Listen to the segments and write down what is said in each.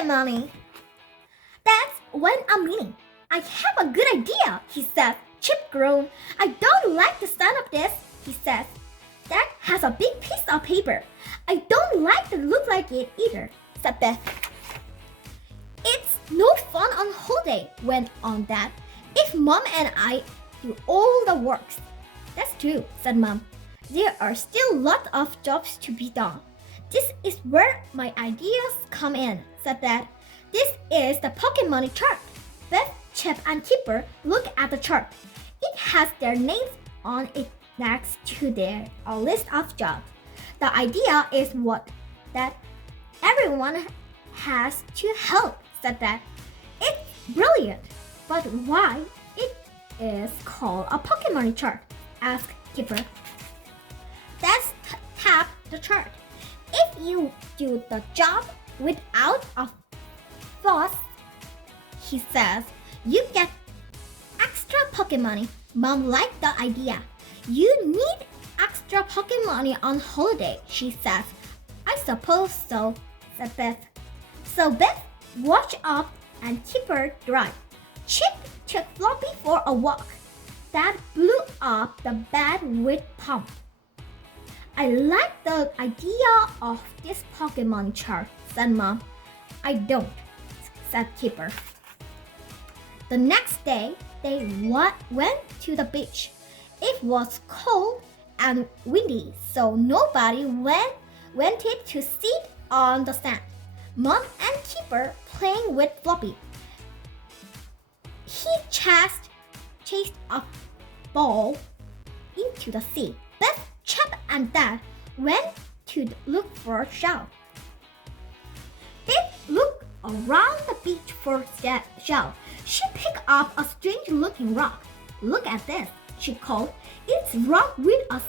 pocket money. That's when I'm meeting. I have a good idea, he says. Chip groaned. I don't like the sound of this, he says. That has a big piece of paper. I don't like the look like it either, said Beth. It's no fun on holiday, went on Dad, if Mom and I do all the works. That's true, said Mom. There are still lots of jobs to be done. This is where my ideas come in, said Dad. This is the pocket money chart. Beth, Chip, and Keeper look at the chart. It has their names on it next to their list of jobs. The idea is that everyone has to help, said Dad. It's brilliant, but why it is called a pocket money chart? Asked Keeper. Let's tap the chart. If you do the job without a fuss, he says, you get extra pocket money. Mom liked the idea. You need extra pocket money on holiday, she says. I suppose so, said Beth. So Beth watched up and Keeper drive. Chip took Floppy for a walk. Dad blew up the bed with pump. I like the idea of this pocket money chart, said Mom. I don't, said Keeper. The next day, they went to the beach. It was cold and windy, so nobody wanted to sit on the sand. Mom and Keeper playing with Floppy. He chased a ball into the sea. Beth, Chip, and Dad went to look for a shell. They looked around the beach for a shell. She picked up a strange-looking rock. Look at this, she called. It's rock with a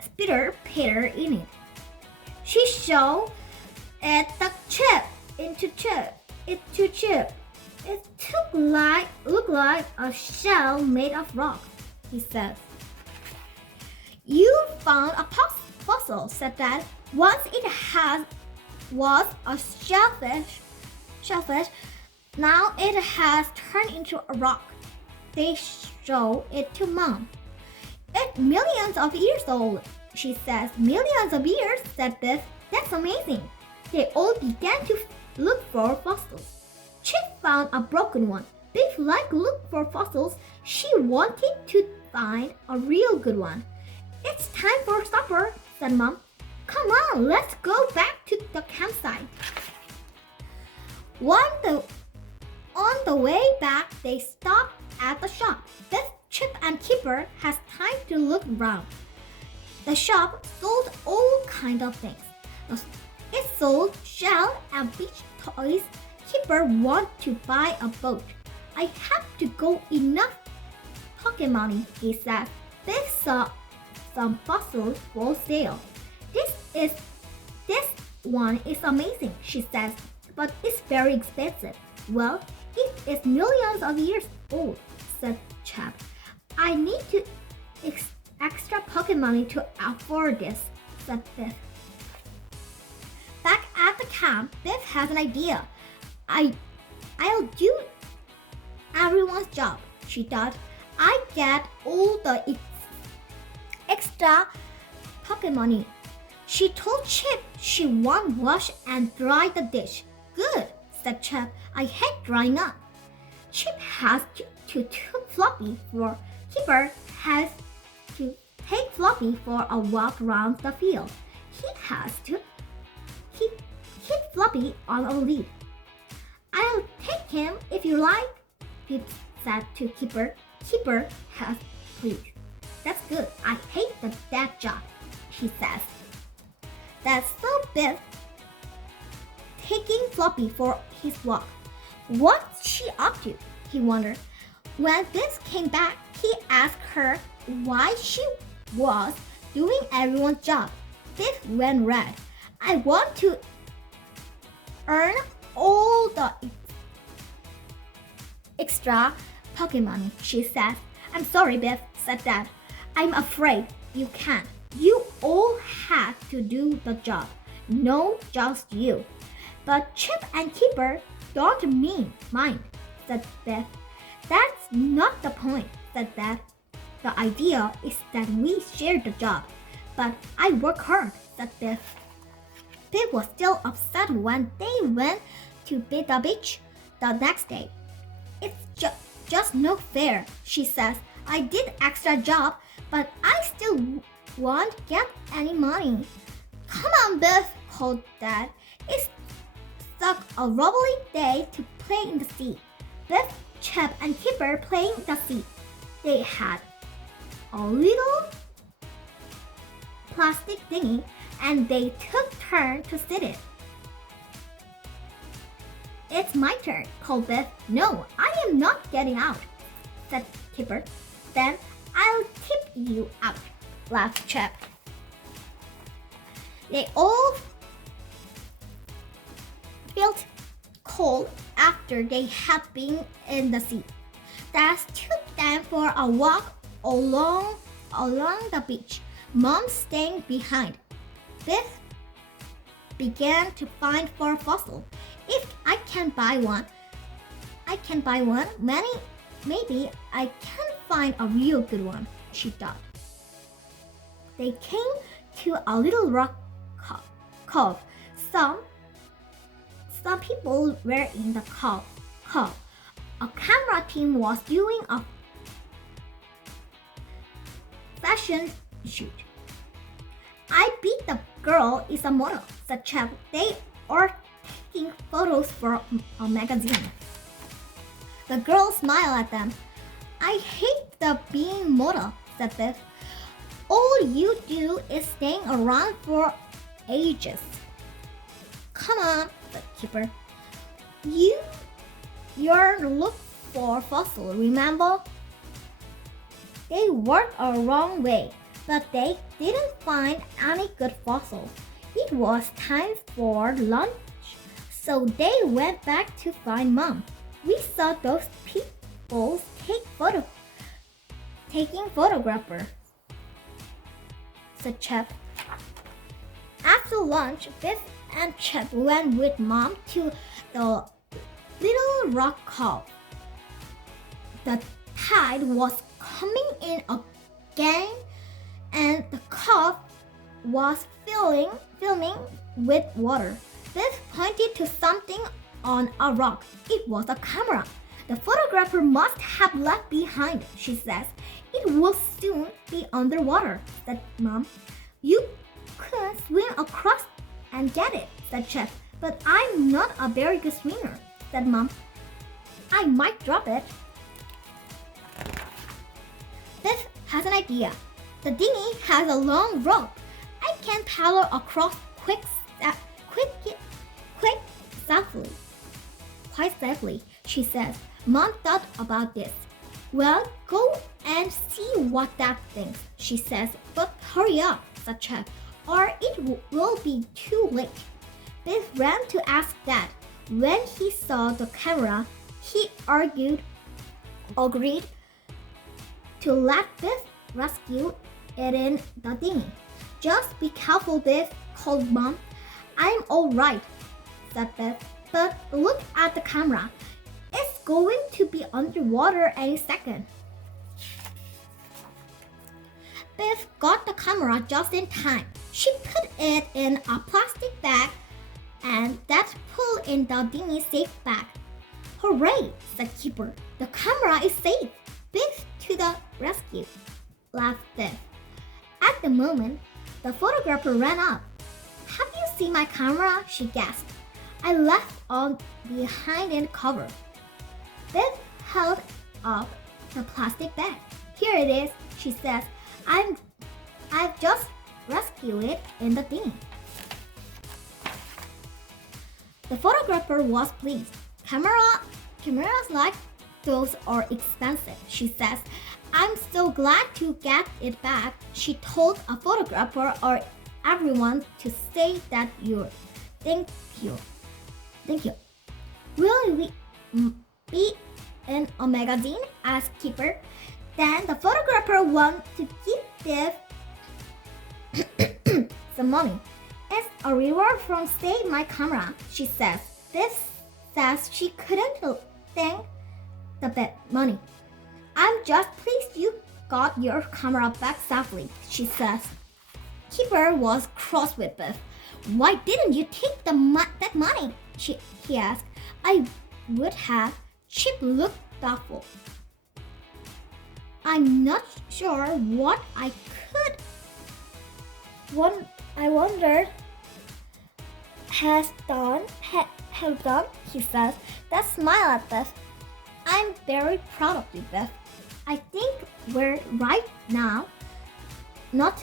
spider pattern in it. She showed it the Chip. It looked like a shell made of rock, he says. You found a fossil, said Dad. Once it was a shellfish. Now it has turned into a rock. They show it to Mom. It's millions of years old, she says. Millions of years, said Beth. That's amazing. They all began to look for fossils. Chip found a broken one. Beth liked to look for fossils. She wanted to find a real good one. It's time for supper, said Mom. Come on, let's go back to the campsite. On the way back, they stopped at the shop. Beth, Chip, and Keeper has time to look around. The shop sold all kinds of things. It sold shell and beach toys. Keeper wanted to buy a boat. I have to go enough pocket money, he said. Beth saw some fossils for sale. This one is amazing, she says, but it's very expensive. Well, it is millions of years old, said Chip. I need to extra pocket money to afford this, said Beth. Back at the camp, Beth has an idea. I'll do everyone's job, she thought. I get all the extra pocket money. She told Chip she won't wash and dry the dish. Good, said Chip. I hate drying up. Chip has to take Floppy for Keeper has to take Floppy for a walk around the field. He has to keep Floppy on a lead. I'll take him if you like, Pip said to Keeper. Keeper has please. That's good. I hate that job, he says. That's so Beth taking Floppy for his walk. What's she up to? He wondered. When Beth came back, he asked her why she was doing everyone's job. Beth went red. I want to earn all the extra pocket money, she said. I'm sorry, Beth, said Dad. I'm afraid you can't. You all had to do the job. No, just you. But Chip and Keeper don't mind, said Beth. That's not the point, said Beth. The idea is that we share the job. But I work hard, said Beth. Beth was still upset when they went to the beach the next day. It's just no fair, she says. I did extra job, but I still won't get any money. Come on, Beth, called Dad. It's such a lovely day to play in the sea. Beth, Chip, and Kipper playing in the sea. They had a little plastic dinghy, and they took turns to sit it. It's my turn, called Beth. No, I am not getting out, said Kipper. Then I'll tip you out, laughed Chip. They all felt cold after they had been in the sea. Dad took them for a walk along the beach, Mom staying behind. Beth began to find for a fossil. If I can buy one, maybe I can find a real good one, she thought. They came to a little rock cove. Some people were in the cove. A camera team was doing a fashion shoot. I beat the girl is a model, said Chip. They are taking photos for a magazine. The girl smiled at them. I hate the being model, said Beth. All you do is staying around for ages. Come on, said Keeper. You're looking for fossil, remember? They worked a wrong way, but they didn't find any good fossil. It was time for lunch, so they went back to find Mom. We saw those people taking photographers, said Chip. After lunch, Biff and Chip went with Mom to the little rock cove. The tide was coming in again, and the cove was filling with water. Biff pointed to something on a rock. It was a camera. The photographer must have left behind, she says. It will soon be underwater, said Mom. You could swim across and get it, said Chip. But I'm not a very good swimmer, said Mom. I might drop it. Biff has an idea. The dinghy has a long rope. I can paddle across quite safely, she says. Mom thought about this. Well, go and see what that thinks, she says. But hurry up, said Chip, or it will be too late. Biff ran to ask Dad. When he saw the camera, he agreed to let Biff rescue it in the dinghy. Just be careful, Biff, called Mom. I'm all right, said Biff. But look at the camera. It's going to be underwater any second. Biff got the camera just in time. She put it in a plastic bag and that pulled in the dinghy safe bag. Hooray, said Keeper. The camera is safe. Biff to the rescue, laughed Biff. At the moment, the photographer ran up. Have you seen my camera? She gasped. I left on behind in cover. Biff held up the plastic bag. Here it is, she says. I've just rescued it in the dinghy. The photographer was pleased. Cameras like those are expensive, she says. I'm so glad to get it back. She told a photographer or everyone to say that thank you. Will we be in a magazine? Asked Keeper. Then the photographer wanted to give Biff some money. It's a reward from Save My Camera, she says. This says she couldn't thank the money. I'm just pleased you got your camera back safely, she says. Keeper was cross with Biff. Why didn't you take that money? He asked. I would have. Chip looked doubtful. I'm not sure what I could. I wondered have done, he says. That smile at Biff. I'm very proud of you, Biff. I think we're right now not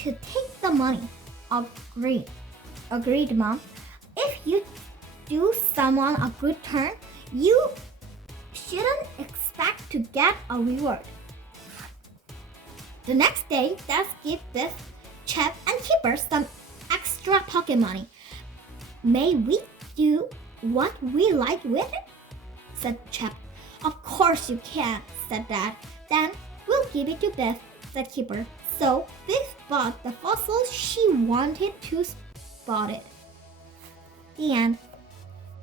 to take the money. Agreed, Mom. If you do someone a good turn, you shouldn't expect to get a reward. The next day, Dad gave Biff, Chip, and Keeper some extra pocket money. May we do what we like with it? Said Chip. Of course you can, said Dad. Then we'll give it to Biff, said Keeper. So Biff bought the fossil she wanted to spot it. The end.